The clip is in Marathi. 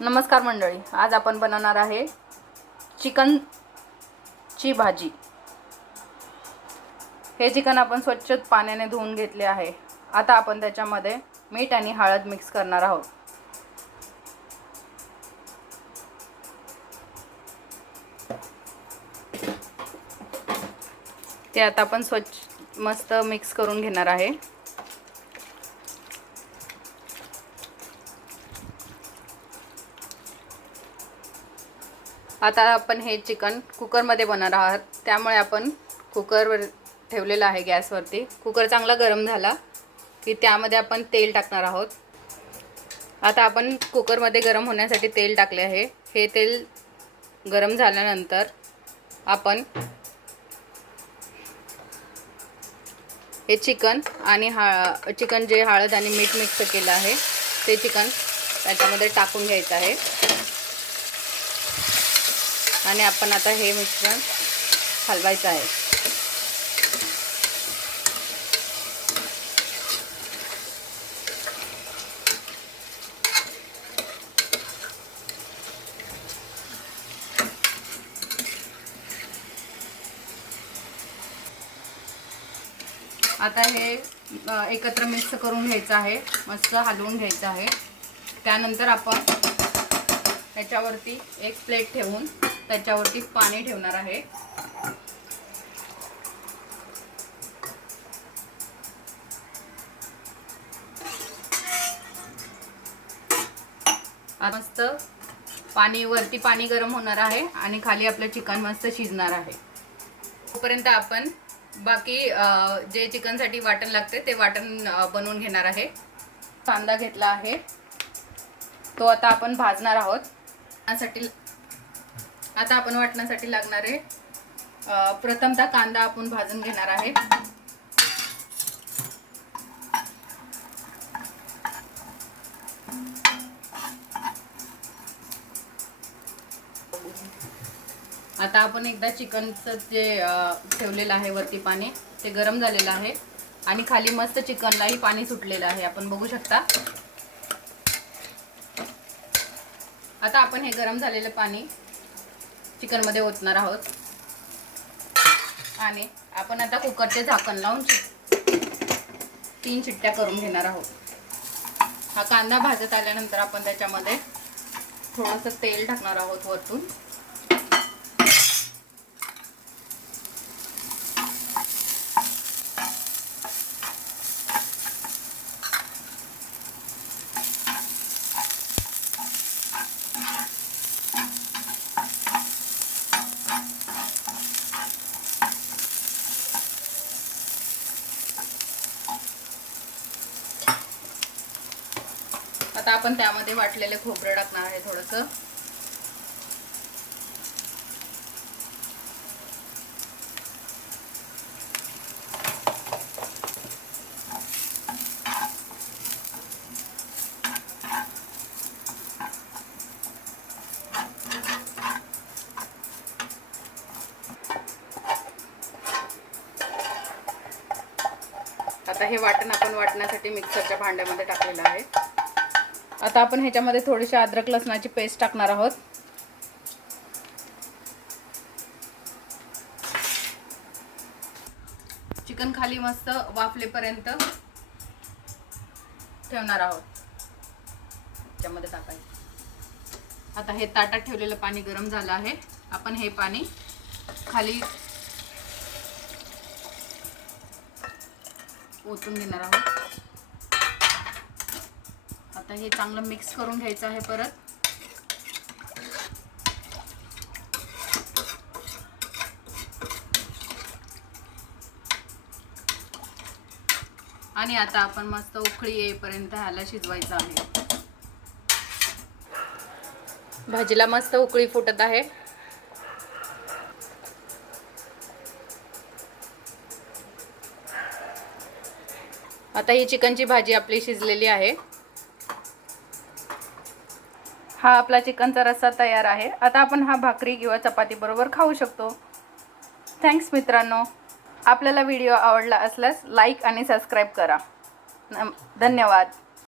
नमस्कार मंडळी, आज आपण बनवणार आहे चिकनची भाजी। हे चिकन आपण स्वच्छ पाण्याने धुवून घेतले आहे। आता आपण त्याच्यामध्ये मीठ आणि हळद मिक्स करणार आहोत। ते आता आपण स्वच्छ मस्त मिक्स करून घेणार आहे। आता आपण हे चिकन कुकरमध्ये बनवणार आहोत, त्यामुळे आपण कुकरवर ठेवलेला आहे गॅसवरती। कुकर चांगला गरम झाला की त्यामध्ये आपण तेल टाकणार आहोत। आता आपण कुकरमध्ये गरम होण्यासाठी तेल टाकले आहे। हे तेल गरम झाल्यानंतर आपण हे चिकन आणि चिकन जे हळद आणि मीठ मिक्स केलं आहे ते चिकन त्याच्यामध्ये टाकून घ्यायचं आहे आणि आपण आता हे मिश्रण हलवायचं आहे। आता हे एकत्र मिक्स करून घ्यायचं आहे, मस्त हलवून घ्यायचं आहे। त्यानंतर आपण त्याच्यावरती एक प्लेट ठेवून त्याच्यावरती पाणी ठेवणार आहे। मस्त वरती पाणी गरम होणार आहे आणि खाली आपलं चिकन मस्त शिजणार आहे। तोपर्यंत आपण बाकी जे चिकनसाठी वाटण लागते ते वाटण बनवून घेणार आहे। कांदा घेतला आहे, तो आता आपण भाजणार आहोत। आता आपण वाटण्यासाठी लागणारे प्रथमतः कांदा आपण भाजून घेणार आहे। आता आपण एकदा चिकनचं जे ठेवलेलं आहे वरती पाणी ते गरम झालेलं आहे आणि खाली मस्त चिकनलाही पाणी सुटलेलं आहे, आपण बघू शकता। आता आपण हे गरम झालेलं पाणी चिकनमध्ये ओतणार आहोत आणि आपण आता कुकरचे झाकण लावून 3 शिट्ट्या करून घेणार आहोत। हा कांदा भाजत आल्यानंतर आपण त्याच्यामध्ये थोडंसं तेल टाकणार आहोत वरतून। आता आपण त्यामध्ये वाटलेले खोबरं टाकणार आहे थोडंसं। आता हे वाटण आपण वाटण्यासाठी मिक्सरच्या भांड्यामध्ये टाकलेलं आहे। आता आपण ह्याच्यामध्ये थोडीशी अद्रक लसणाची पेस्ट टाकणार आहोत। चिकन खाली मस्त वाफलेपर्यंत ठेवणार आहोत, त्याच्यामध्ये टाकायचं। आता हे ताटात ठेवलेलं पाणी गरम झालं आहे, आपण हे पाणी खाली ओतून घेणार आहोत। आता हे चांगलं मिक्स करून घ्यायचं आहे परत। आणि आता आपण मस्त उकळी येईपर्यंत ह्याला शिजवायचं आहे। भाजीला मस्त उकळी फुटत आहे। आता ही चिकनची भाजी आपली शिजलेली आहे। हा आपला चिकनचा रस्सा तयार आहे। आता आपण हा भाकरी किंवा चपाती बरोबर खाऊ शकतो। थँक्स मित्रांनो, आपल्याला व्हिडिओ आवडला असल्यास लाईक आणि सबस्क्राईब करा। धन्यवाद।